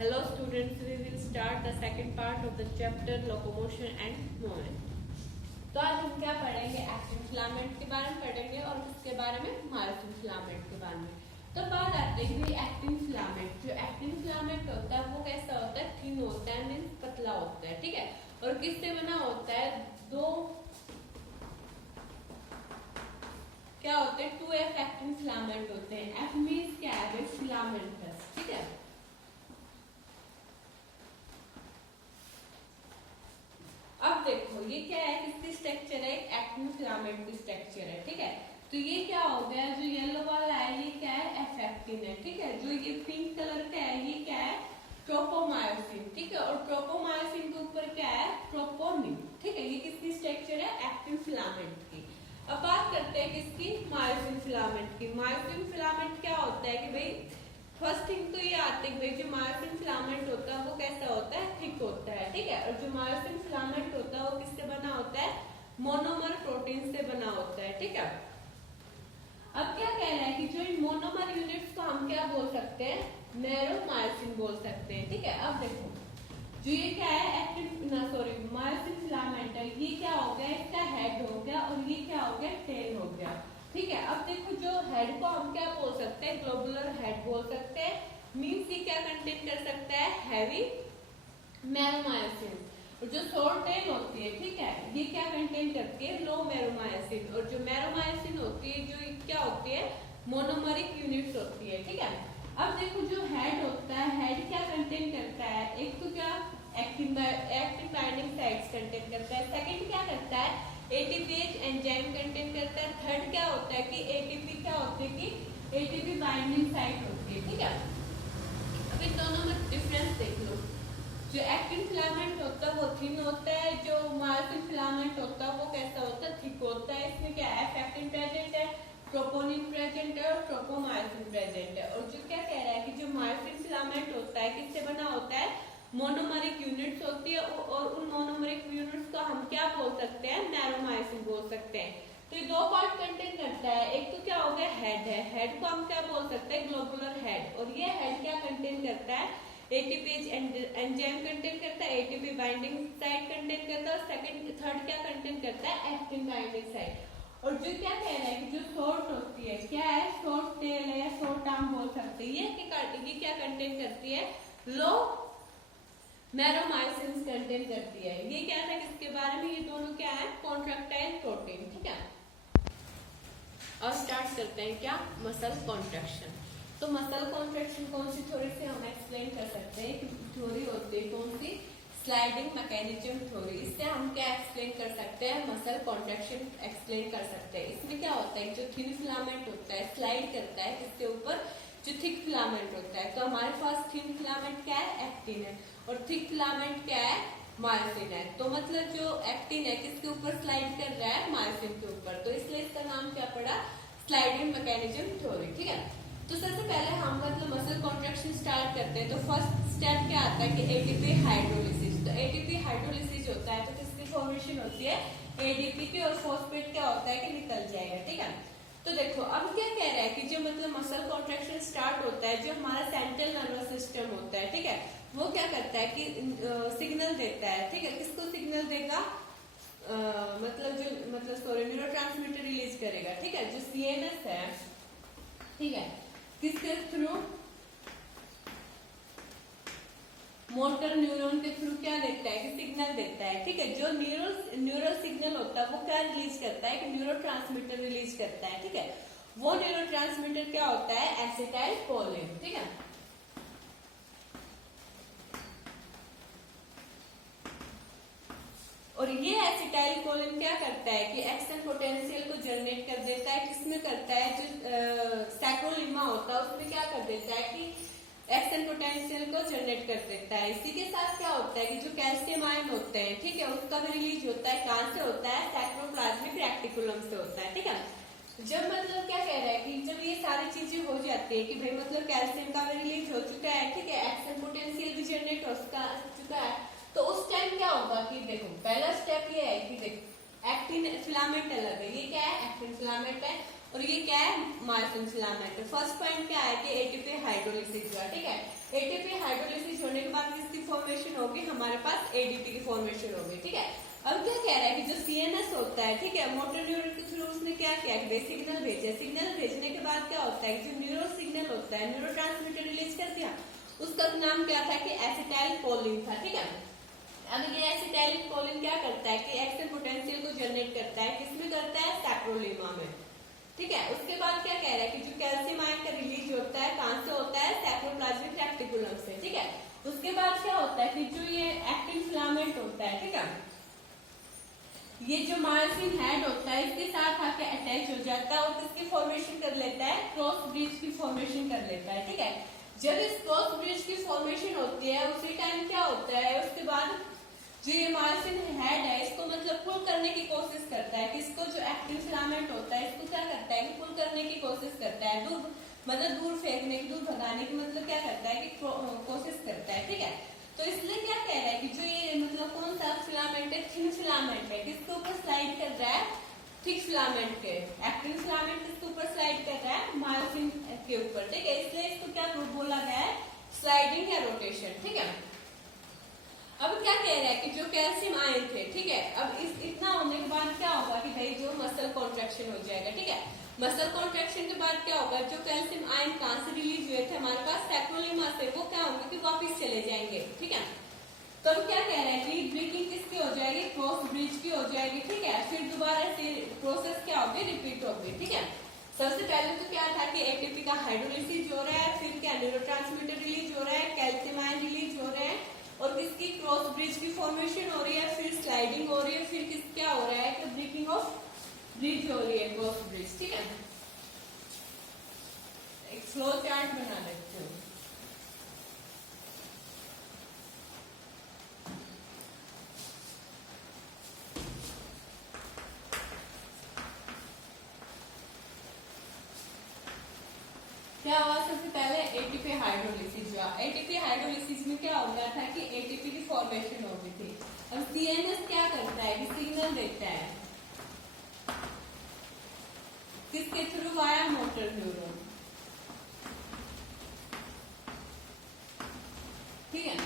Hello students, we will start the second part of the chapter locomotion and movement. तो आज हम क्या पढ़ेंगे? एक्टिन फिलामेंट के बारे में पढ़ेंगे और किसके बारे में? मायोसिन फिलामेंट के बारे में। तो बात आते हैं कि एक्टिन फिलामेंट, जो एक्टिन फिलामेंट होता है वो कैसा होता है? थिन होता है, मींस पतला होता है, ठीक है। और किससे बना होता है? दो क्या होते हैं? 2F एक्टिन फिलामेंट होते हैं। F मींस क्या है? फिलामेंटस, ठीक है। अब देखो ये क्या है, किसकी स्ट्रक्चर है? एक्टिन फिलामेंट की स्ट्रक्चर है, ठीक है। तो ये क्या हो गया? जो येलो वाला है ये क्या है? एफ एक्टिन है, ठीक है। जो ये पिंक कलर का है ये क्या है? ट्रोपोमायोसिन, ठीक है। और ट्रोपोमायोसिन के ऊपर क्या है? ट्रोपोनिन, ठीक है। ये किसकी स्ट्रक्चर है? एक्टिन फिलामेंट की। अब बात करते हैं किसकी? मायोसिन फिलामेंट की। मायोसिन फिलामेंट क्या होता है कि भाई फर्स्ट थिंग तो ये आते हैं जो मायोसिन फिलामेंट होता है वो कैसा होता है? थिक होता है, ठीक है। और जो मायोसिन फिलामेंट होता है वो किससे बना होता है? मोनोमर प्रोटीन से बना होता है, ठीक है। अब क्या कह रहा है कि जो इन मोनोमर यूनिट्स को हम क्या बोल सकते हैं? मैरोमायोसिन बोल सकते हैं, ठीक है। अब देखो जो ये क्या है? एक्टिन मायोसिन फिलामेंट है, ये क्या हो गया? इसका हेड हो गया और ये क्या हो गया? टेल हो गया, ठीक है। अब देखो जो हेड को हम क्या बोल सकते हैं? ग्लोबुलर हेड बोल सकते हैं। मींस ये क्या कंटेन कर सकता है? हैवी मैरोमायोसिन। और जो शॉर्ट टेल होती है, ठीक है, ये क्या कंटेन करती है? लो मैरोमायोसिन। और जो मैरोमायोसिन होती है जो क्या होती है? मोनोमरिक यूनिट्स होती है, ठीक है। अब देखो जो हेड होता है, हेड क्या कंटेन करता है? एक तो क्या एक्टिन बाइंडिंग साइट्स कंटेन करता है। सेकंड क्या करता है? एटीपीएच एंजाइम कंटेन करता है। थर्ड क्या होता है कि एटीपी क्या होती है कि एटीपी बाइंडिंग साइट होती है, ठीक है। अब इन दोनों में डिफरेंस देख लो। जो एक्टिन फिलामेंट होता है वो थिन होता है, जो मायोसिन फिलामेंट होता है वो कैसा होता है? थिक होता है। इसमें क्या एफ एक्टिन प्रेजेंट है, ट्रोपोनिन प्रेजेंट है और ट्रोपोमायोसिन प्रेजेंट है। और जो क्या कह रहा है कि जो मायोसिन फिलामेंट होता है किससे बना होता है? मोनोमरिक यूनिट्स होती है और उन मोनोमरिक यूनिट्स को हम क्या बोल सकते हैं? मैरोमायोसिन बोल सकते हैं। तो ये दो पार्ट कंटेन करता है। एक तो क्या हो गया? हेड है, हेड को हम क्या बोल सकते हैं? Globular head. और ये हेड क्या कंटेन करता है? एटीपीएच एंजाइम कंटेन करता है, एटीपी बाइंडिंग साइट कंटेन करता है। सेकंड थर्ड क्या कंटेन करता है? Actin binding site. और जो क्या कह रहा है कि जो शॉर्ट होती है क्या है? शॉर्ट टेल है या शॉर्ट आर्म बोल सकते हैं। ये क्या कंटेन करती है? लो मैरोमायोसिन कंटेन करती है। ये क्या था किसके बारे में? ये दोनों क्या है? कॉन्ट्रैक्टाइल प्रोटीन, ठीक है। और स्टार्ट करते हैं क्या? Muscle contraction. तो मसल कॉन्ट्रैक्शन कौन सी थ्योरी से हम एक्सप्लेन कर सकते हैं? थ्योरी होती है कौन सी? Sliding mechanism theory. इससे हम क्या एक्सप्लेन कर सकते हैं? मसल कॉन्ट्रैक्शन एक्सप्लेन कर सकते हैं। इसमें क्या होता है? जो थिन फिलामेंट होता है स्लाइड करता है किसके ऊपर? जो थिक फिलामेंट होता है। तो हमारे पास थिन फिलामेंट क्या है? एक्टिन है। और थिक फिलामेंट क्या है? मायोसिन है। तो मतलब जो एक्टिन है किसके ऊपर स्लाइड कर रहा है? मायोसिन के ऊपर। तो इसलिए इसका नाम क्या पड़ा? स्लाइडिंग मैकेनिज्म थ्योरी, ठीक है। तो सबसे पहले हम मतलब मसल कॉन्ट्रैक्शन स्टार्ट करते हैं। तो फर्स्ट स्टेप क्या आता है कि एटीपी हाइड्रोलिसिस। तो एटीपी हाइड्रोलिसिस होता है तो किसकी फॉर्मेशन होती है? एडीपी की। और फॉस्फेट क्या होता है कि निकल जाएगा, ठीक है। तो देखो अब क्या कह रहा है कि जो मतलब मसल कॉन्ट्रैक्शन स्टार्ट होता है, जो हमारा सेंट्रल नर्वस सिस्टम होता है, ठीक है, वो क्या करता है कि सिग्नल देता है, ठीक है। किसको सिग्नल देगा? न्यूरोट्रांसमीटर रिलीज करेगा, ठीक है। जो सीएनएस है, ठीक है, किसके थ्रू? मोटर न्यूरॉन के थ्रू क्या देता है कि सिग्नल देता है, ठीक है। जो न्यूरल सिग्नल होता है वो क्या रिलीज करता है कि न्यूरोट्रांसमीटर रिलीज करता है, ठीक है। वो न्यूरोट्रांसमीटर क्या होता है? एसिटाइल कोलिन, ठीक है। और ये एसिटाइल कोलिन क्या करता है कि एक्शन पोटेंशियल को जनरेट कर देता है। किसमें करता है? जो सैक्रोलिमा होता है उसमें क्या कर देता है कि एक्शन पोटेंशियल को जनरेट कर देता है। इसी के साथ क्या होता है कि जो कैल्शियम आयन होते हैं, ठीक है, उसका भी रिलीज होता है। कहां से होता है? सैक्रोप्लाज्मिक रेटिकुलम से होता है, ठीक है। जब मतलब क्या कह रहा है कि जब ये सारी चीजें हो जाती है कि भाई मतलब कैल्शियम का भी रिलीज हो चुका है, ठीक है, एक्शन पोटेंशियल भी जनरेट हो चुका है, तो उस टाइम क्या होगा कि देखो पहला स्टेप ये है कि देखो एक्टिन फिलामेंट अलग है। ये क्या है? एक्टिन फिलामेंट है। और ये क्या है? मायोसिन फिलामेंट है। फर्स्ट पॉइंट क्या है कि एटीपी हाइड्रोलिसिस हुआ, ठीक है। एटीपी हाइड्रोलिसिस होने फॉर्मेशन होगी, हमारे पास एडीपी की फॉर्मेशन होगी। ठीक है, अब क्या कह रहा है कि जो सीएनएस होता है, ठीक है, मोटर न्यूरॉन के थ्रू उसने क्या किया कि सिग्नल भेजे। सिग्नल भेजने के बाद क्या होता है कि जो न्यूरो सिग्नल होता है, न्यूरोट्रांसमीटर रिलीज कर दिया। उसका नाम क्या था कि एसिटाइल कोलिन था। ठीक है, अब ये एसिटाइल कोलिन क्या करता है कि एक्शन पोटेंशियल को जनरेट करता है। किसमें करता है? सैक्रोलिमा में। ठीक है, उसके बाद क्या कह रहा है कि जो कैल्शियम आयन का रिलीज होता है कहां से होता है? सैक्रोप्लाज्मिक रेक्टिकुलम से। ठीक है, उसके बाद क्या होता है कि जो ये एक्टिन फिलामेंट होता है, ठीक है, ये जो मायोसिन हेड होता है इसके साथ आके अटैच हो जाता है और किसकी फॉर्मेशन कर लेता है? क्रॉस ब्रिज की फॉर्मेशन कर लेता है। ठीक है, जब इस क्रॉस ब्रिज की फॉर्मेशन होती है उसी टाइम क्या होता है, उसके बाद जो ये मायोसिन हेड है इसको मतलब पुल करने की कोशिश करता है। किसको? जो एक्टिन फिलामेंट होता है इसको क्या करता है कि पुल करने की कोशिश करता है, दूर मतलब दूर फेंकने की, दूर भगाने की, मतलब क्या करता है कि कोशिश करता है। ठीक है, तो इसलिए क्या कह रहा है कि जो ये मतलब कौन सा फिलामेंट है? थिन फिलामेंट है। किसके ऊपर स्लाइड कर रहा है? थिक फिलामेंट के। एक्टिन फिलामेंट किसके ऊपर स्लाइड कर रहा है? मायोसिन के ऊपर। ठीक है, इसलिए इसको क्या बोला गया है? स्लाइडिंग या रोटेशन। ठीक है, अब क्या कह रहा है कि जो कैल्शियम आयन थे, ठीक है, अब इतना होने के बाद क्या होगा कि भाई जो मसल कॉन्ट्रैक्शन हो जाएगा। ठीक है, मसल कॉन्ट्रैक्शन के बाद क्या होगा? जो कैल्शियम आयन कहां से रिलीज हुए थे हमारे पास? सैक्रोलिमा से, वो क्या होंगे कि वापिस चले जाएंगे। ठीक है, तो अब क्या कह रहा है कि ब्रेकिंग किसकी हो जाएगी? क्रॉस ब्रिज की हो जाएगी। ठीक है, फिर दोबारा से प्रोसेस क्या होगी? रिपीट होगी। ठीक है, सबसे पहले तो क्या था कि एटीपी का हाइड्रोलिसिस हो रहा है, फिर क्या न्यूरोट्रांसमीटर रिलीज हो रहा है, कैल्शियम आयन रिलीज हो रहे हैं और किसकी? क्रॉस ब्रिज की फॉर्मेशन हो रही है, फिर स्लाइडिंग हो रही है, फिर किस क्या हो रहा है कि ब्रेकिंग ऑफ ब्रिज हो रही है, क्रॉस ब्रिज। ठीक है, एक फ्लो चार्ट बना लेते हो। क्या हुआ? सबसे पहले एटीपी हाइड्रोलिसिस हुआ। एटीपी हाइड्रोलिसिस में क्या हो गया था कि एटीपी की फॉर्मेशन हो गई थी। अब सीएनएस क्या करता है कि सिग्नल देता है किसके थ्रू? Via motor neuron. ठीक है,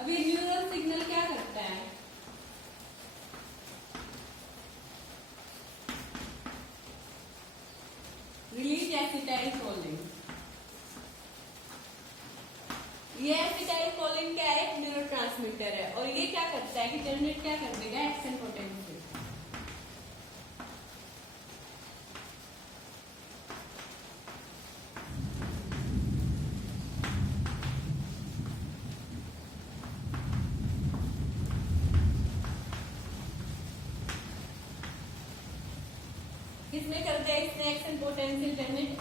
अब ये न्यूरल सिग्नल क्या करता है? Release acetyl choline. ये एसिटाइल कोलिन क्या है? एक न्यूरोट्रांसमीटर है और ये क्या करता है कि जनरेट क्या कर देगा? Action potential. किसमें करते हैं? इसने एक्शन पोटेंशियल जनरेट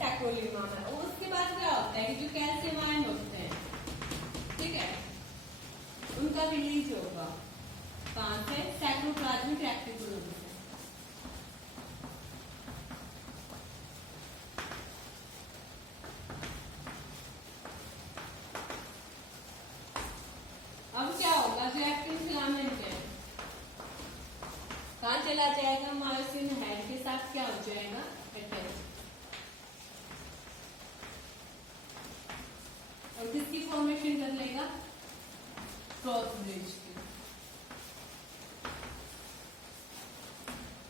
सैक्रोलिमा में। और उसके बाद क्या होता है कि जो कैल्शियम आयन होते हैं, ठीक है, उनका रिलीज होगा कहां से? सैक्रोप्लाज्मिक रेक्टिकुलम से। अब क्या होगा? जो एक्टिन फिलामेंट है कहां चला जाएगा? मायोसिन हेड के साथ क्या हो जाएगा? अटैच। और किसकी फॉर्मेशन कर लेगा? क्रॉस ब्रिज की।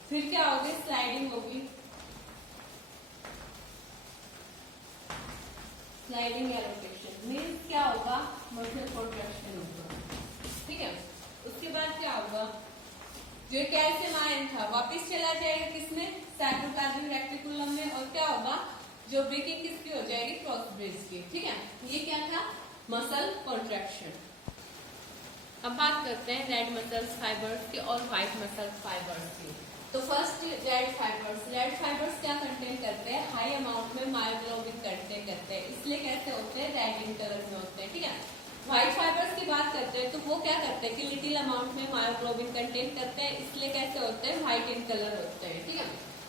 फिर क्या होगी? स्लाइडिंग होगी। स्लाइडिंग या रोटेशन मीन्स क्या होगा? मसल कॉन्ट्रैक्शन होगा। ठीक है, उसके बाद क्या होगा? जो कैल्शियम आयन था वापस चला जाएगा किसमें? सैक्रोप्लाज्मिक रेक्टिकुलम में। और क्या होगा? जो ब्रेकिंग किसकी हो जाएगी? क्रॉस ब्रिज की। ठीक है, ये क्या था? Muscle contraction. अब बात करते हैं रेड मसल फाइबर्स की और व्हाइट मसल फाइबर्स की। तो first red fibres. Red fibres क्या कंटेन करते हैं? हाई अमाउंट में मायोग्लोबिन कंटेन करते हैं, इसलिए कैसे होते हैं? रेड इन कलर में होते हैं। ठीक है, व्हाइट फाइबर्स की बात करते हैं तो वो क्या करते हैं कि लिटिल अमाउंट में मायोग्लोबिन कंटेन करते हैं, इसलिए कैसे होते हैं? व्हाइट इन कलर होते हैं। ठीक है,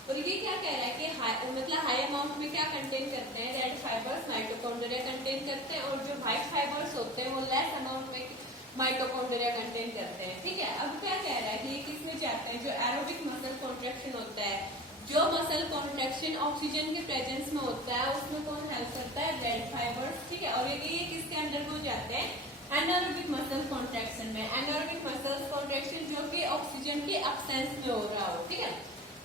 और ये क्या कह रहा है कि मतलब हाई अमाउंट में क्या कंटेन करते हैं? रेड फाइबर्स माइटोकॉन्ड्रिया कंटेन करते हैं और जो व्हाइट फाइबर्स होते हैं वो लेस अमाउंट में माइटोकॉन्ड्रिया कंटेन करते हैं। ठीक है, अब क्या कह रहा है कि ये किसमें जाते हैं? जो एरोबिक मसल कॉन्ट्रैक्शन होता है, जो मसल कॉन्ट्रैक्शन ऑक्सीजन के प्रेजेंस में होता है उसमें कौन हेल्प करता है? Red fibres. ठीक है, और ये किसके अंडर को जाते हैं? एनारोबिक मसल कॉन्ट्रैक्शन में, एनारोबिक मसल कॉन्ट्रैक्शन जो कि ऑक्सीजन के एब्सेंस में हो रहा हो, ठीक है।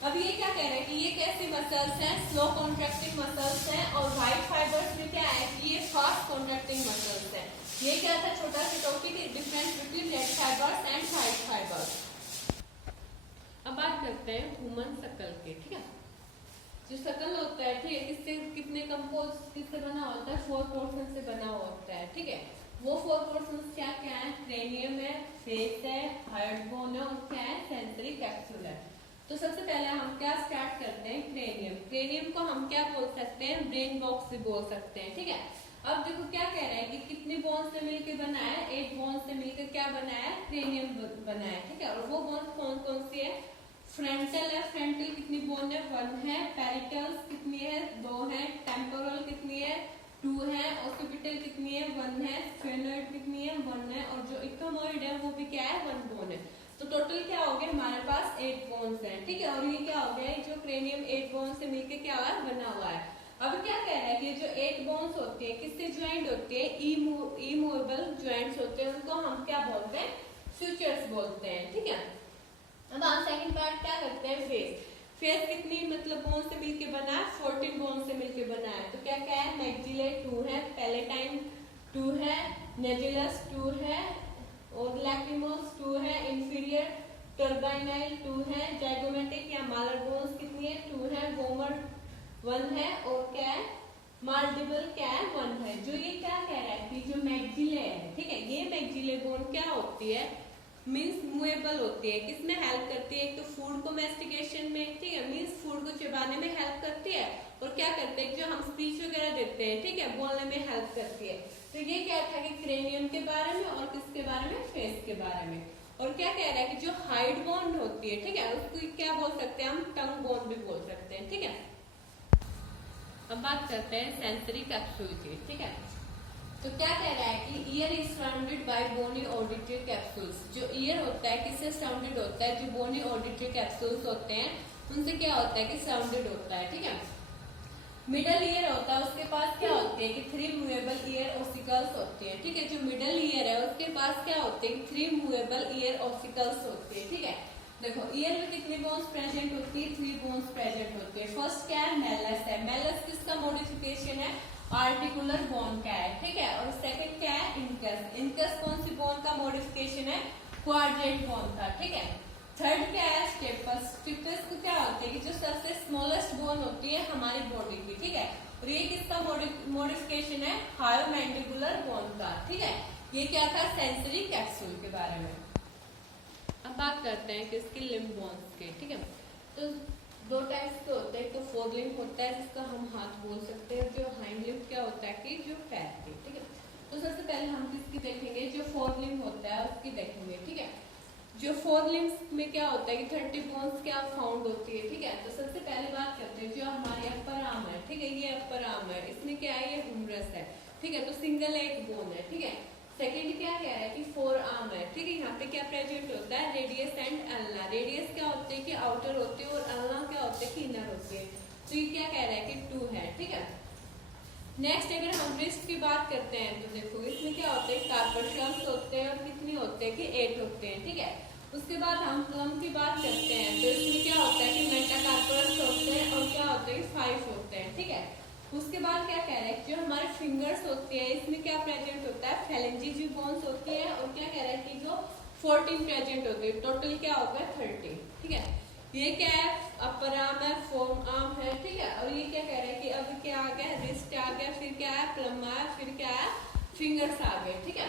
अब ये क्या कह रहे हैं कि ये कैसी मसल्स हैं, स्लो कॉन्ट्रैक्टिंग मसल्स हैं, और व्हाइट फाइबर्स में क्या है कि ये फास्ट कॉन्ट्रैक्टिंग मसल्स हैं। ये क्या था, छोटा सा topic, difference between red fibres and white fibres. अब बात करते हैं ह्यूमन शकल के, ठीक है। जो शकल होता है, ठीक है, किससे कितने कंपोज किससे बना होता है, 4 पोर्शन से बना होता है, ठीक है। वो 4 पोर्शन क्या क्या है, क्रेनियम है, फेस है, हार्ट बोन है, और क्या है, सेंसरी कैप्सूल है। तो सबसे पहले हम क्या स्टार्ट करते हैं, क्रेनियम। क्रेनियम को हम क्या बोल सकते हैं, ब्रेन बॉक्स भी बोल सकते हैं, ठीक है। अब देखो क्या कह रहा है कि कितनी बोन से मिलकर बना है, 8 बोन से मिलकर क्या बना है, क्रेनियम बना है, ठीक है। और वो बोन कौन कौन सी है, फ्रंटल है, फ्रंटल कितनी बोन है, 1 है, पेरिटल्स कितनी है, 2 है, टेम्पोरल कितनी है, 2 है, ऑक्सीपिटल कितनी है, 1 है, स्फेनोइड कितनी है, 1 है, और जो इक्टोमोइड है वो भी क्या है, 1 बोन है। तो टोटल क्या हो गया हमारे पास, 8 बोन्स हैं, ठीक है। और ये क्या हो गया, जो क्रेनियम 8 बोन से मिलकर क्या हुआ, बना हुआ है। अब क्या कह रहा है कि जो 8 बोन्स होती है किससे ज्वाइंट होती है, इमूवेबल ज्वाइंट्स होते हैं, उनको हम क्या बोलते हैं, फ्यूचर्स बोलते हैं, ठीक है। अब हम सेकंड पार्ट क्या करते हैं, फेस। फेस कितनी मतलब बोन से मिलके बना है, 14 बोन से मिलके बना है। तो क्या क्या है, मैक्सिले 2 है, पैलेटाइन 2 है, नेजुलस 2 है, और लैक्रिमोस 2 है, इंफीरियर टर्बाइनाइल 2 है, जाइगोमेटिक या मालर बोन्स कितनी है, 2 है, वोमर 1 है, और क्या है, मार्डिबल क्या है, 1 है। जो ये क्या कह रहा है कि जो मैक्सिले है, ठीक है, ये मैक्सिले बोन क्या होती है, मीन्स मूवेबल होती है, किसमें हेल्प करती है, एक तो फूड को मैस्टिकेशन में, ठीक है, मीन्स फूड को चबाने में हेल्प करती है, और क्या करते हैं जो हम स्पीच वगैरह देते हैं, ठीक है, बोलने में हेल्प करती है। तो ये क्या था कि क्रेनियम के बारे में, और किसके बारे में, फेस के बारे में। और क्या कह रहा है कि जो हाइड बोन होती है, ठीक है, उसको क्या बोल सकते हैं हम, टंग बोन भी बोल सकते हैं, ठीक है। अब बात करते हैं सेंसरी कैप्सूल की, ठीक है। तो क्या कह रहा है कि ear is surrounded by bony auditory capsules. जो ईयर होता है किससे सराउंडेड होता है, जो बोनी ऑडिटरी कैप्सूल्स होते हैं उनसे क्या होता है कि सराउंडेड होता है, ठीक है। मिडल ईयर होता है, उसके पास क्या होते हैं कि 3 मूवेबल ईयर ऑसिकल्स होती है, ठीक है। जो मिडल ईयर है उसके पास क्या होते हैं, 3 मूवेबल ईयर ऑसिकल्स होती है, ठीक है। देखो ईयर में कितनी बोन्स प्रेजेंट होती है, 3 बोन्स प्रेजेंट होती है। फर्स्ट क्या है, मेलस है। मेलस किसका मॉडिफिकेशन है, आर्टिकुलर बोन का है, ठीक है। और सेकंड क्या है, इंकस। इंकस कौन सी बोन का मॉडिफिकेशन है, क्वाड्रेंट बोन का, ठीक है। थर्ड क्या है, स्टेपस। स्टेपस को क्या होती है कि जो सबसे स्मॉलेस्ट बोन होती है हमारी बॉडी की, ठीक है। और ये किसका मॉडिफिकेशन है, हायोमैंडिबुलर बोन का, ठीक है। ये क्या था, सेंसरी कैप्सूल के बारे में। अब बात करते हैं किसकी, लिम्ब बोन्स के, ठीक है। तो 2 टाइप्स के होते हैं, तो फोर लिम्ब होता है जिसका हम हाथ बोल सकते हैं, जो हाइंड लिम्ब क्या होता है कि जो पैर की, ठीक है। तो सबसे पहले हम किसकी देखेंगे, जो फोर लिम्ब होता है उसकी देखेंगे, ठीक है। जो फोर लिम्ब्स में क्या होता है कि 30 बोन्स क्या फाउंड होती है, ठीक है। तो सबसे पहले बात करते हैं जो हमारी अपर आर्म है, ठीक है, ये अपर आर्म है, इसमें क्या है, ये हुमरस है, ठीक है। तो सिंगल एक बोन है, ठीक है। सेकेंड क्या कह रहा है कि 4 आर्म है, ठीक है। यहाँ पे क्या प्रेजेंट होता है, रेडियस एंड अल्ना। रेडियस क्या होते हैं कि आउटर होती है, और अल्ना क्या होते हैं कि इनर होती है। तो ये क्या कह रहा है कि 2 है, ठीक है। नेक्स्ट अगर हम रिस्ट की बात करते हैं तो देखो इसमें क्या होते हैं, कार्पल शेल्स होते हैं, और कितनी होते हैं कि 8 होते हैं, ठीक है। उसके बाद हम प्लम की बात करते हैं तो इसमें क्या होता है कि मेटाकार्पल्स होते हैं, और क्या होते हैं 5 होते हैं, ठीक है। उसके बाद क्या कह रहे हैं, जो हमारे फिंगर्स होते हैं इसमें क्या प्रेजेंट होता है, फैलेंजेस बोन्स होती है, और क्या कह रहा है कि जो 14 प्रेजेंट होते हैं, टोटल क्या होगा 30, ठीक है। ये क्या है, अपर आर्म है, फोर आर्म है, ठीक है। और ये क्या कह रहे हैं कि अब क्या आ गया, रिस्ट आ गया, फिर क्या है, प्लम आया, फिर क्या है, फिंगर्स आ गए, ठीक है।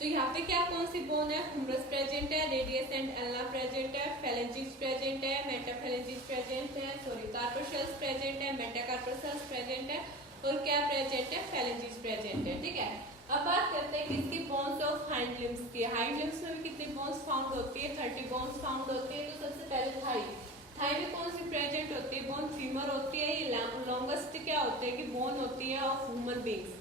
तो यहाँ पे क्या कौन सी बोन है, हुमरस प्रेजेंट है, रेडियस एंड अल्ना प्रेजेंट है, फैलेंजेस प्रेजेंट है, मेटाफैलेंजेस प्रेजेंट है, सॉरी कार्पल शेल्स प्रेजेंट है, मेटाकार्पल शेल्स प्रेजेंट है, और क्या प्रेजेंट है, फैलेंजेस प्रेजेंट है, ठीक है। अब बात करते हैं किसकी, बोन्स ऑफ हाइंड लिम्स की। हाइंड लिम्स में भी कितनी बोन्स फाउंड होती है, 30 बोन्स फाउंड होती है। तो सबसे पहले थाई। थाई में कौन सी प्रेजेंट होती है, बोन फीमर होती है। ये लॉन्गेस्ट क्या होती है कि बोन होती है ऑफ ह्यूमन बींग्स।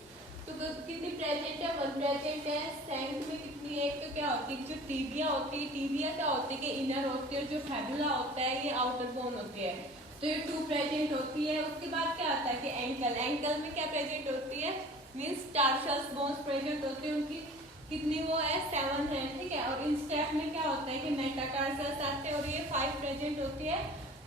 तो कितनी प्रेजेंट है, 1 प्रेजेंट है। सेंट में कितनी है, तो क्या होती है, जो टीबिया होती है, टीबिया क्या होती है कि इनर होती है, जो फैबुला होता है ये आउटर बोन होती है, तो ये 2 प्रेजेंट होती है। उसके बाद क्या आता है कि एंकल। एंकल में क्या प्रेजेंट होती है, मीन्स टार्शल्स बोन्स प्रेजेंट होती है, उनकी कितनी वो है 7 है, ठीक है। और इन स्टेप में क्या होता है कि मेटाकार्सल्स आते हैं और ये 5 प्रेजेंट होती है।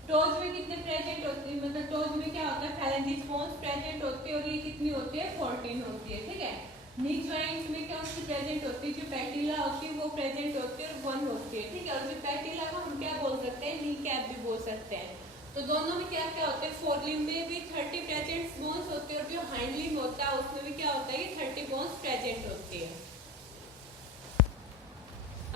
टोज में कितने प्रेजेंट होती है, मतलब टोज में क्या होता है फैलेंजिस बोन्स प्रेजेंट होती है और ये कितनी होती है 14 होती है, ठीक है। नी जॉइंट में क्या उसकी प्रेजेंट होती है, जो पैटिला होती है वो प्रेजेंट होती है और 1 होती है, ठीक है। और जो पैटिला को हम क्या बोल सकते हैं, नी कैप भी बोल सकते हैं। तो दोनों में क्या क्या होते हैं, फोरलिम्ब में भी 30 प्रेजेंट बोन्स होती है और जो हाइंड लिम्ब होता है उसमें भी क्या होता है कि 30 बोन्स प्रेजेंट होती है।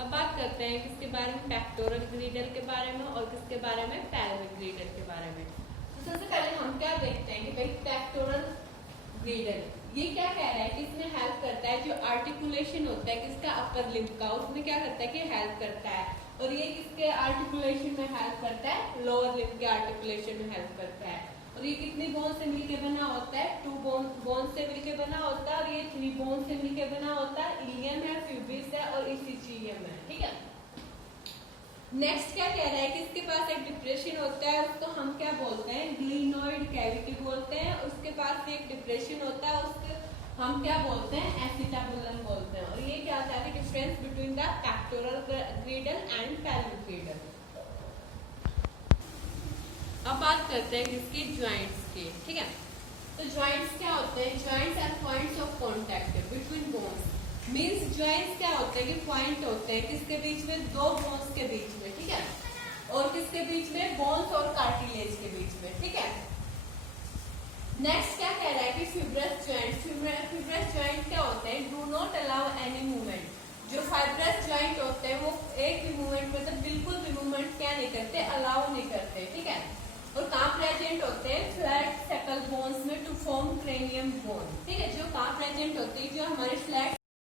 अब बात करते हैं किसके बारे में, पेक्टोरल ग्रीडल के बारे में और किसके बारे में, पेल्विक ग्रीडल के बारे में। तो सबसे पहले हम क्या देखते हैं कि भाई पेक्टोरल ग्रीडल ये क्या कह रहा है कि इसमें हेल्प करता है, जो आर्टिकुलेशन होता है किसका, अपर लिम्ब का, उसमें क्या करता है कि हेल्प करता है। और ये किसके आर्टिकुलेशन में हेल्प करता है, लोअर लिम्ब के आर्टिकुलेशन में हेल्प करता है। और ये कितनी बोन से मिलके बना होता है, 2 बोन से मिलके बना होता है। और ये 3 बोन से मिलके बना होता है, इलियम है, प्यूबिस है और इसिचियम है, ठीक है। नेक्स्ट क्या कह रहा है कि इसके पास एक डिप्रेशन होता है, उसको हम क्या बोलते हैं, ग्लिनोइड कैविटी बोलते हैं। उसके पास एक डिप्रेशन होता है, उसको हम क्या बोलते हैं, एसिटाबुलम बोलते हैं। और ये क्या होता है, difference between the pectoral girdle and pelvic girdle. अब बात करते हैं किसकी, जॉइंट्स की, ठीक है। तो जॉइंट्स क्या होते हैं, joints are points of contact between bones. Means joints क्या होते हैं कि पॉइंट होते हैं किसके बीच में, 2 बोन्स के बीच में, ठीक है। और किसके बीच में, बोन्स और कार्टिलेज के बीच में, ठीक है। नेक्स्ट क्या कह रहा है कि फिब्रस जॉइंट, फिब्रस जॉइंट क्या होते हैं, do not allow any movement. जो फाइब्रस जॉइंट होते हैं वो एक भी मूवमेंट, मतलब बिल्कुल भी मूवमेंट क्या नहीं करते, अलाउ नहीं करते, ठीक है। और कहाँ प्रेजेंट होते हैं, फ्लैट सेकल बोन्स में टू फॉर्म क्रेनियम बोन, ठीक है। जो कहाँ प्रेजेंट होती है, जो हमारे फ्लैट